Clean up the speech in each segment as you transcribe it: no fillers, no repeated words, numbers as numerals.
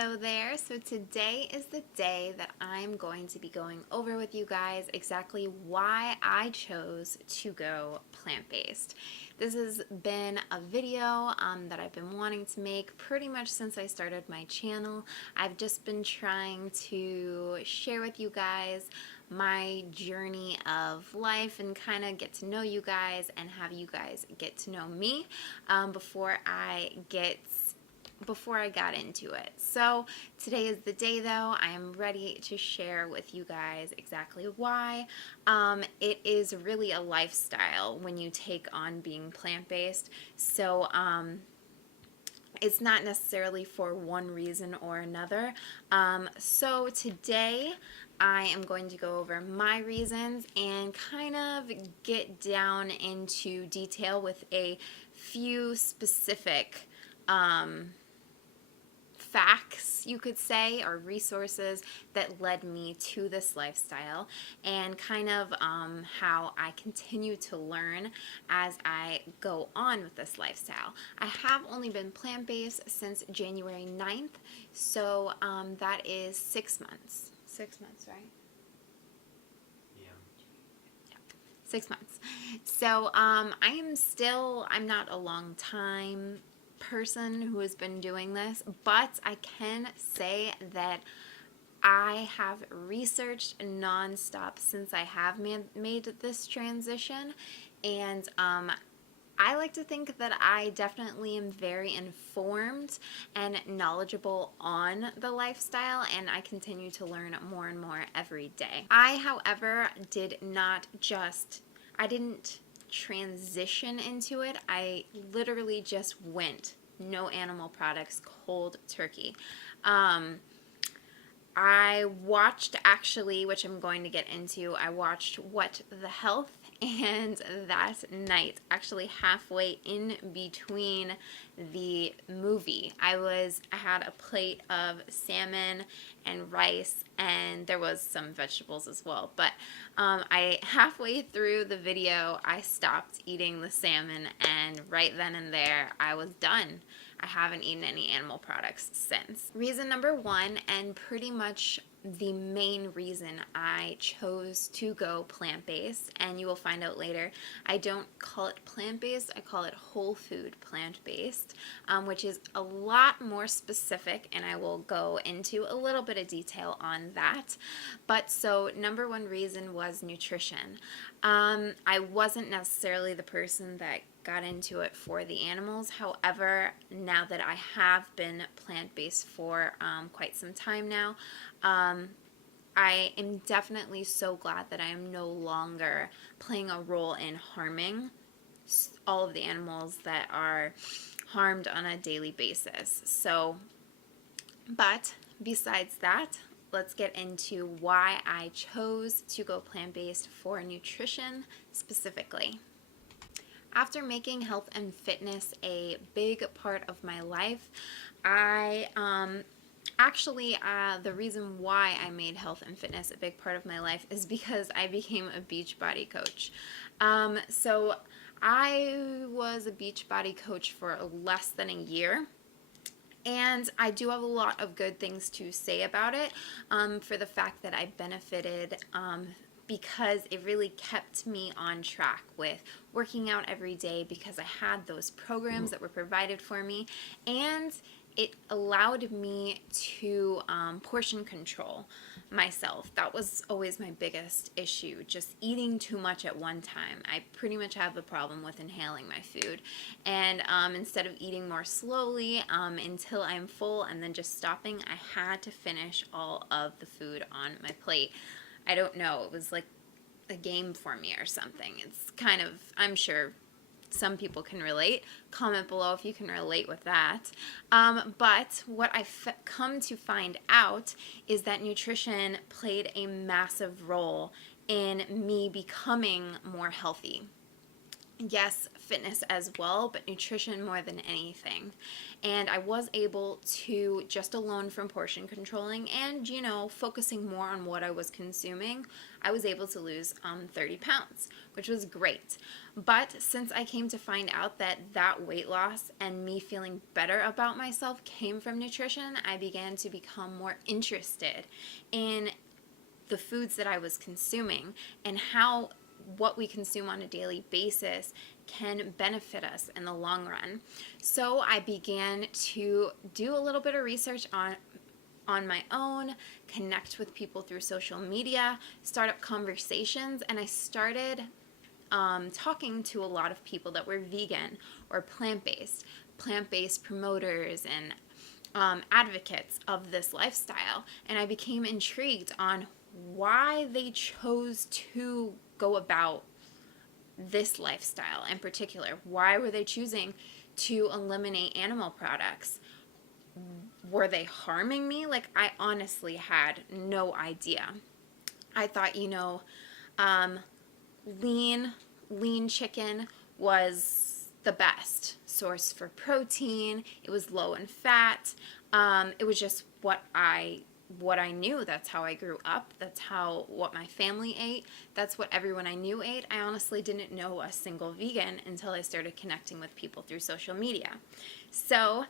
Hello there. So today is the day that I'm going to be going over with you guys exactly why I chose to go plant-based. This has been a video that I've been wanting to make pretty much since I started my channel. I've just been trying to share with you guys my journey of life and kind of get to know you guys and have you guys get to know me before I got into it. So today is the day though. I am ready to share with you guys exactly why. It is really a lifestyle when you take on being plant-based. So it's not necessarily for one reason or another. So today I am going to go over my reasons and kind of get down into detail with a few specific facts, you could say, or resources that led me to this lifestyle, and kind of how I continue to learn as I go on with this lifestyle. I have only been plant-based since January 9th, so that is 6 months. 6 months, right? Yeah. 6 months. So I'm not a long time person who has been doing this, but I can say that I have researched nonstop since I have made this transition, and I like to think that I definitely am very informed and knowledgeable on the lifestyle, and I continue to learn more and more every day. I, however, I didn't transition into it. I literally just went no animal products, cold turkey. I watched, actually, which I'm going to get into, I watched What the Health, and that night, actually halfway in between the movie, I had a plate of salmon and rice, and there was some vegetables as well, but halfway through the video, I stopped eating the salmon, and right then and there, I was done. I haven't eaten any animal products since. Reason number one, and pretty much the main reason I chose to go plant-based, and you will find out later, I don't call it plant-based, I call it whole food plant-based, which is a lot more specific, and I will go into a little bit of detail on that. But so number one reason was nutrition. I wasn't necessarily the person that got into it for the animals. However, now that I have been plant-based for quite some time now, I am definitely so glad that I am no longer playing a role in harming all of the animals that are harmed on a daily basis. So, but besides that, let's get into why I chose to go plant-based for nutrition specifically. After making health and fitness a big part of my life, the reason why I made health and fitness a big part of my life is because I became a Beachbody coach. So I was a Beachbody coach for less than a year. And I do have a lot of good things to say about it, for the fact that I benefited because it really kept me on track with working out every day, because I had those programs that were provided for me, and it allowed me to portion control myself. That was always my biggest issue, just eating too much at one time. I pretty much have the problem with inhaling my food, and instead of eating more slowly until I'm full and then just stopping, I had to finish all of the food on my plate. I don't know, it was like a game for me or something. It's kind of, I'm sure some people can relate. Comment below if you can relate with that. But what I've come to find out is that nutrition played a massive role in me becoming more healthy. Yes, fitness as well, but nutrition more than anything. And I was able to, just alone from portion controlling and, focusing more on what I was consuming, I was able to lose 30 pounds, which was great. But since I came to find out that weight loss and me feeling better about myself came from nutrition, I began to become more interested in the foods that I was consuming and how what we consume on a daily basis can benefit us in the long run. So I began to do a little bit of research on my own, connect with people through social media, start up conversations, and I started talking to a lot of people that were vegan or plant-based promoters and advocates of this lifestyle. And I became intrigued on why they chose to go about this lifestyle in particular. Why were they choosing to eliminate animal products? Were they harming me? Like, I honestly had no idea. I thought, lean chicken was the best source for protein. It was low in fat. It was just what I knew. That's how I grew up. That's what my family ate. That's what everyone I knew ate. I honestly didn't know a single vegan until I started connecting with people through social media. So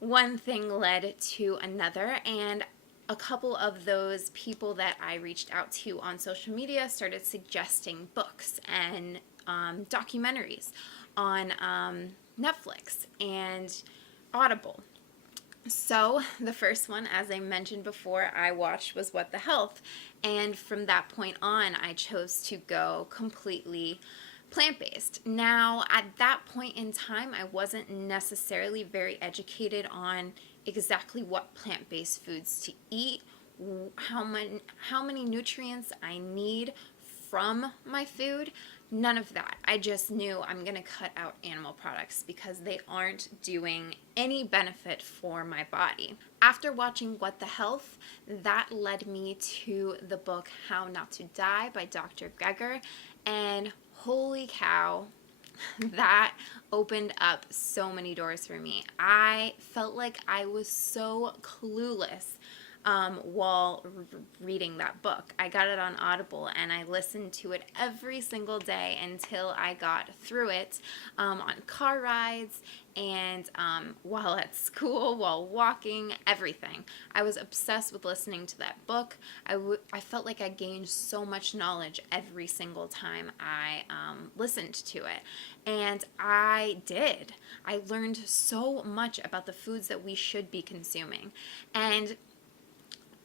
one thing led to another, and a couple of those people that I reached out to on social media started suggesting books and documentaries on Netflix and Audible. So the first one, as I mentioned before, I watched was What the Health, and from that point on, I chose to go completely plant-based. Now, at that point in time, I wasn't necessarily very educated on exactly what plant-based foods to eat, how many nutrients I need from my food. None of that. I just knew I'm going to cut out animal products because they aren't doing any benefit for my body. After watching What the Health, that led me to the book How Not to Die by Dr. Greger, and holy cow, that opened up so many doors for me. I felt like I was so clueless while reading that book. I got it on Audible and I listened to it every single day until I got through it on car rides and while at school, while walking, everything. I was obsessed with listening to that book. I felt like I gained so much knowledge every single time I listened to it. And I did. I learned so much about the foods that we should be consuming. And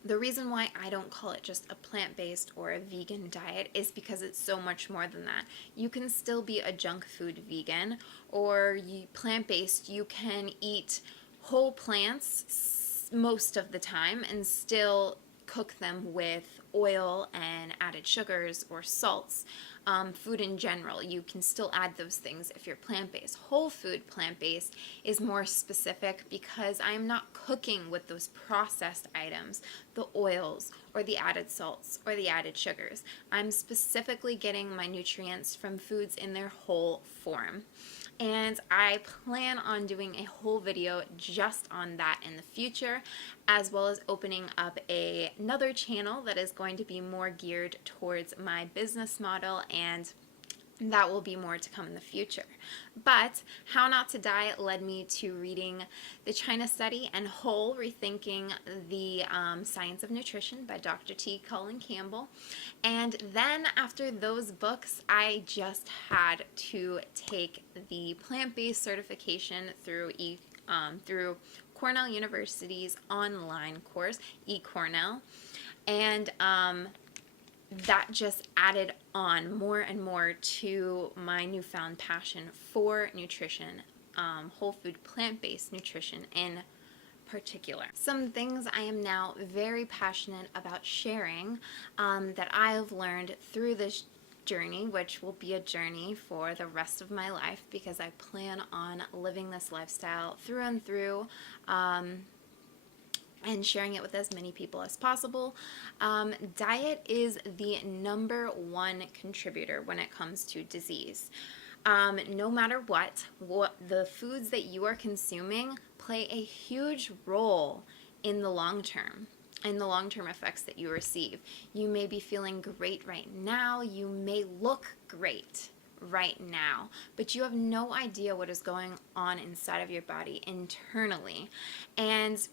the reason why I don't call it just a plant-based or a vegan diet is because it's so much more than that. You can still be a junk food vegan, or plant-based, you can eat whole plants most of the time and still cook them with oil and added sugars or salts. Food in general, you can still add those things if you're plant-based. Whole food plant-based is more specific because I'm not cooking with those processed items, the oils or the added salts or the added sugars. I'm specifically getting my nutrients from foods in their whole form. And I plan on doing a whole video just on that in the future, as well as opening up another channel that is going to be more geared towards my business model, and that will be more to come in the future. But How Not to Die led me to reading The China Study and Whole, Rethinking the Science of Nutrition by Dr. T. Colin Campbell. And then after those books, I just had to take the plant-based certification through Cornell University's online course, eCornell. And that just added on more and more to my newfound passion for nutrition, whole food plant-based nutrition in particular. Some things I am now very passionate about sharing that I have learned through this journey, which will be a journey for the rest of my life because I plan on living this lifestyle through and through, and sharing it with as many people as possible. Diet is the #1 contributor when it comes to disease. No matter what the foods that you are consuming play a huge role in the long term. In the long term effects that you receive. You may be feeling great right now. You may look great right now, but you have no idea what is going on inside of your body internally. And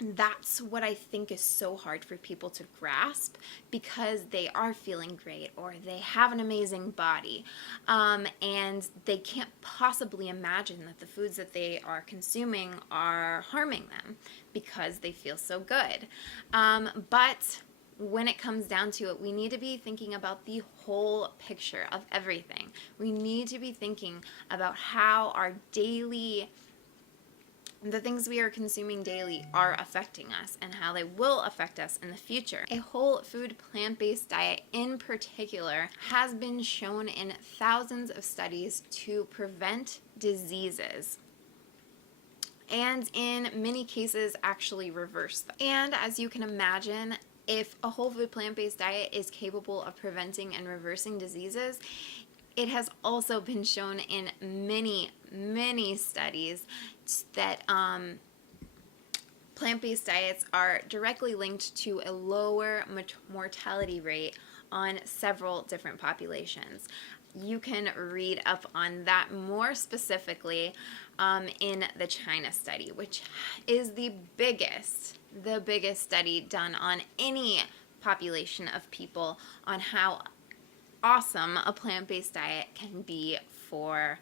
that's what I think is so hard for people to grasp, because they are feeling great or they have an amazing body, and they can't possibly imagine that the foods that they are consuming are harming them because they feel so good. But when it comes down to it, we need to be thinking about the whole picture of everything. We need to be thinking about how the things we are consuming daily are affecting us and how they will affect us in the future. A whole food plant-based diet in particular has been shown in thousands of studies to prevent diseases, and in many cases actually reverse them. And as you can imagine, if a whole food plant-based diet is capable of preventing and reversing diseases, it has also been shown in many, many studies that plant-based diets are directly linked to a lower mortality rate on several different populations. You can read up on that more specifically in the China study, which is the biggest study done on any population of people on how awesome a plant-based diet can be for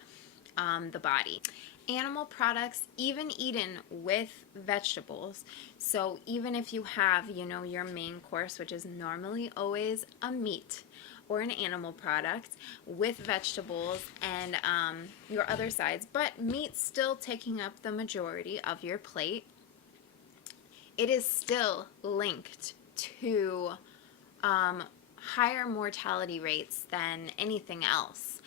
the body. Animal products, even eaten with vegetables, so even if you have, your main course, which is normally always a meat or an animal product with vegetables and your other sides, but meat still taking up the majority of your plate, it is still linked to higher mortality rates than anything else.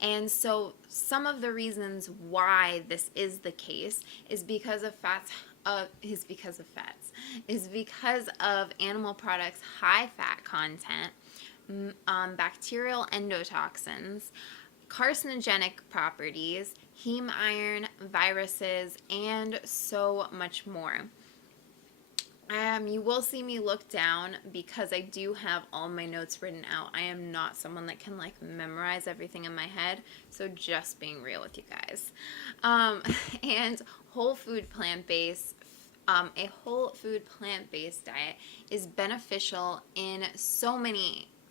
And so some of the reasons why this is the case is because of animal products' high fat content, bacterial endotoxins, carcinogenic properties, heme iron, viruses, and so much more. You will see me look down because I do have all my notes written out. I am not someone that can memorize everything in my head, so just being real with you guys. And whole food plant-based, a whole food plant-based diet is beneficial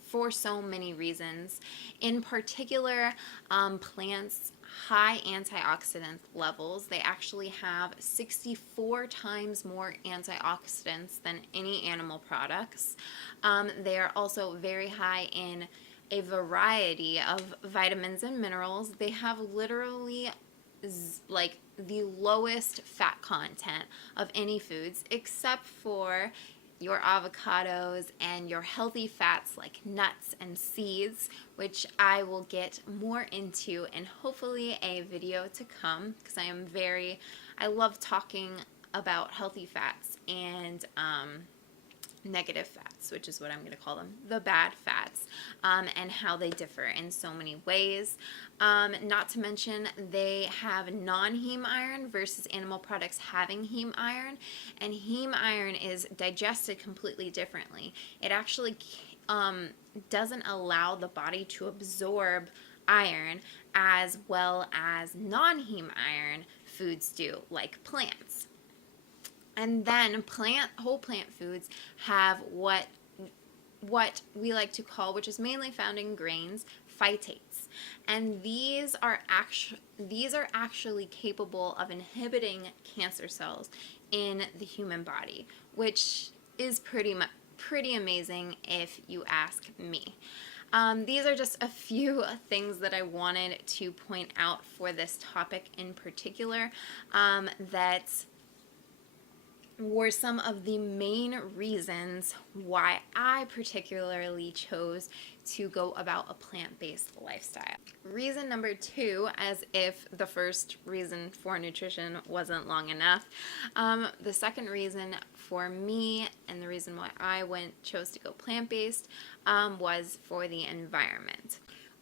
for so many reasons. In particular, plants' high antioxidant levels. They actually have 64 times more antioxidants than any animal products. They are also very high in a variety of vitamins and minerals. They have literally the lowest fat content of any foods, except for your avocados and your healthy fats like nuts and seeds, which I will get more into in hopefully a video to come, because I love talking about healthy fats and negative fats, which is what I'm going to call them, the bad fats, and how they differ in so many ways. Not to mention, they have non-heme iron versus animal products having heme iron, and heme iron is digested completely differently. It actually doesn't allow the body to absorb iron as well as non-heme iron foods do, like plants. And then whole plant foods have what we like to call, which is mainly found in grains, phytates. And these are actually capable of inhibiting cancer cells in the human body, which is pretty amazing if you ask me. These are just a few things that I wanted to point out for this topic in particular, that were some of the main reasons why I particularly chose to go about a plant-based lifestyle. Reason number 2, as if the first reason for nutrition wasn't long enough, the second reason for me and the reason why I chose to go plant-based was for the environment.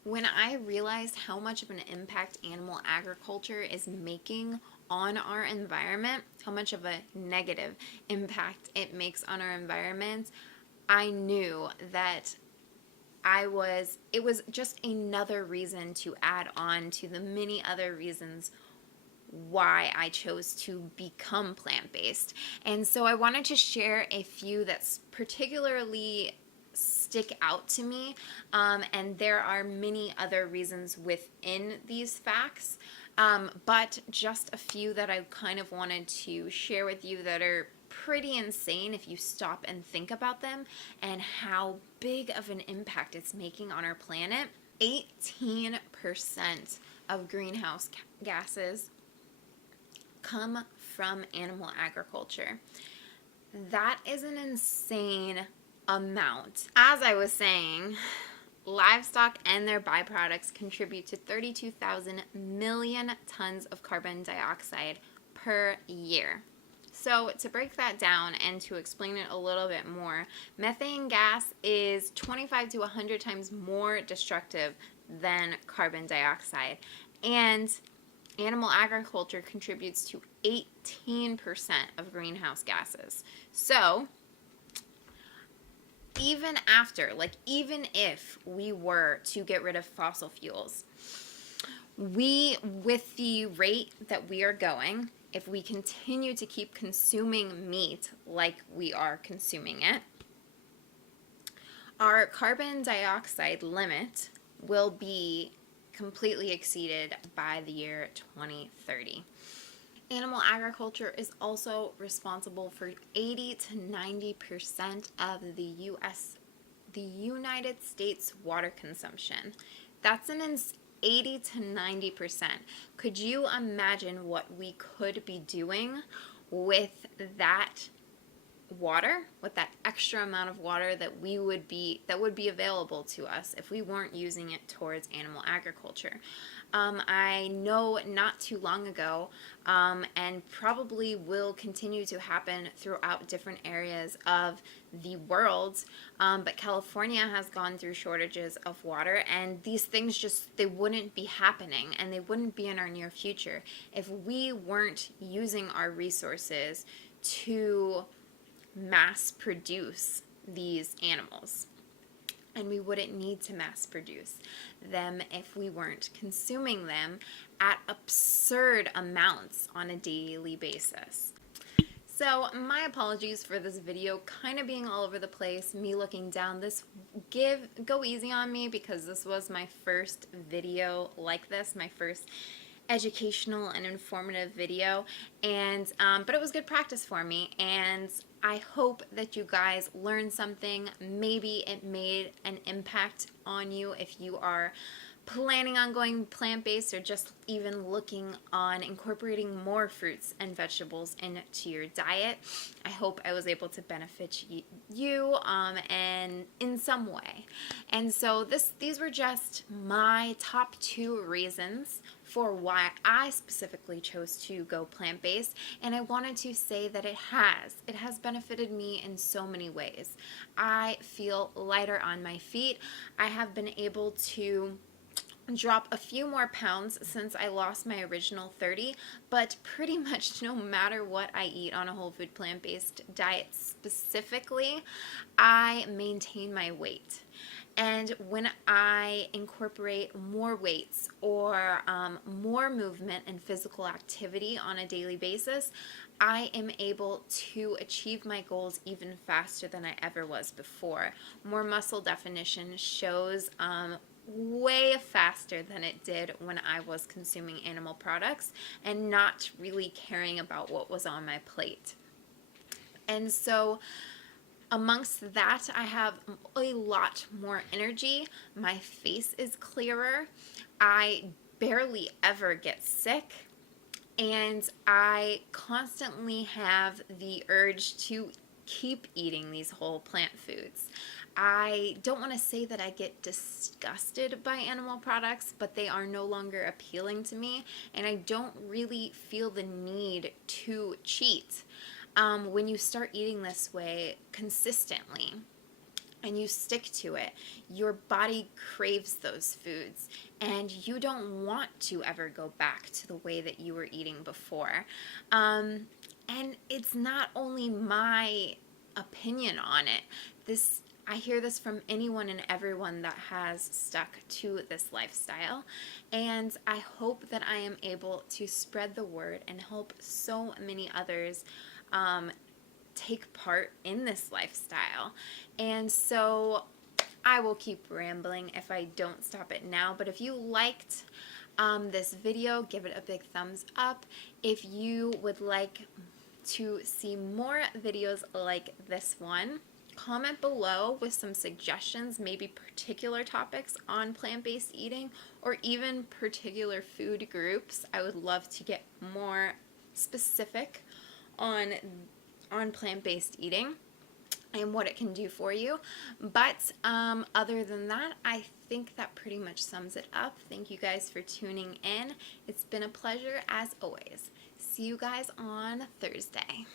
When I realized how much of an impact animal agriculture is making on our environment, how much of a negative impact it makes on our environment, I knew that it was just another reason to add on to the many other reasons why I chose to become plant-based. And so I wanted to share a few that's particularly stick out to me, and there are many other reasons within these facts, but just a few that I kind of wanted to share with you that are pretty insane if you stop and think about them and how big of an impact it's making on our planet. 18% of greenhouse gases come from animal agriculture. That is an insane amount. As I was saying, livestock and their byproducts contribute to 32,000 million tons of carbon dioxide per year. So to break that down and to explain it a little bit more, methane gas is 25 to 100 times more destructive than carbon dioxide. And animal agriculture contributes to 18% of greenhouse gases. So even if we were to get rid of fossil fuels, with the rate that we are going, if we continue to keep consuming meat like we are consuming it, our carbon dioxide limit will be completely exceeded by the year 2030. Animal agriculture is also responsible for 80 to 90% of the United States water consumption. That's 80 to 90%. Could you imagine what we could be doing with that water, with that extra amount of water that would be available to us if we weren't using it towards animal agriculture? I know not too long ago, and probably will continue to happen throughout different areas of the world, but California has gone through shortages of water, and these things they wouldn't be happening, and they wouldn't be in our near future if we weren't using our resources to mass produce these animals. And we wouldn't need to mass produce them if we weren't consuming them at absurd amounts on a daily basis. So my apologies for this video kind of being all over the place, me looking down this. Go easy on me, because this was my first video like this, my first educational and informative video, and but it was good practice for me, and I hope that you guys learned something. Maybe it made an impact on you if you are planning on going plant-based, or just even looking on incorporating more fruits and vegetables into your diet. I hope I was able to benefit you and in some way. And so these were just my top 2 reasons for why I specifically chose to go plant-based, and I wanted to say that it has benefited me in so many ways. I feel lighter on my feet. I have been able to drop a few more pounds since I lost my original 30, but pretty much no matter what I eat on a whole food plant-based diet specifically, I maintain my weight. And when I incorporate more weights or more movement and physical activity on a daily basis, I am able to achieve my goals even faster than I ever was before. More muscle definition shows way faster than it did when I was consuming animal products and not really caring about what was on my plate. And so amongst that, I have a lot more energy. My face is clearer. I barely ever get sick. And I constantly have the urge to keep eating these whole plant foods. I don't want to say that I get disgusted by animal products, but they are no longer appealing to me, and I don't really feel the need to cheat when you start eating this way consistently. and you stick to it, your body craves those foods and you don't want to ever go back to the way that you were eating before. And it's not only my opinion on it. I hear this from anyone and everyone that has stuck to this lifestyle, and I hope that I am able to spread the word and help so many others take part in this lifestyle. And so I will keep rambling if I don't stop it now, but if you liked this video, give it a big thumbs up. If you would like to see more videos like this one, comment below with some suggestions, maybe particular topics on plant-based eating or even particular food groups. I would love to get more specific on plant-based eating and what it can do for you. But other than that, I think that pretty much sums it up. Thank you guys for tuning in. It's been a pleasure as always. See you guys on Thursday.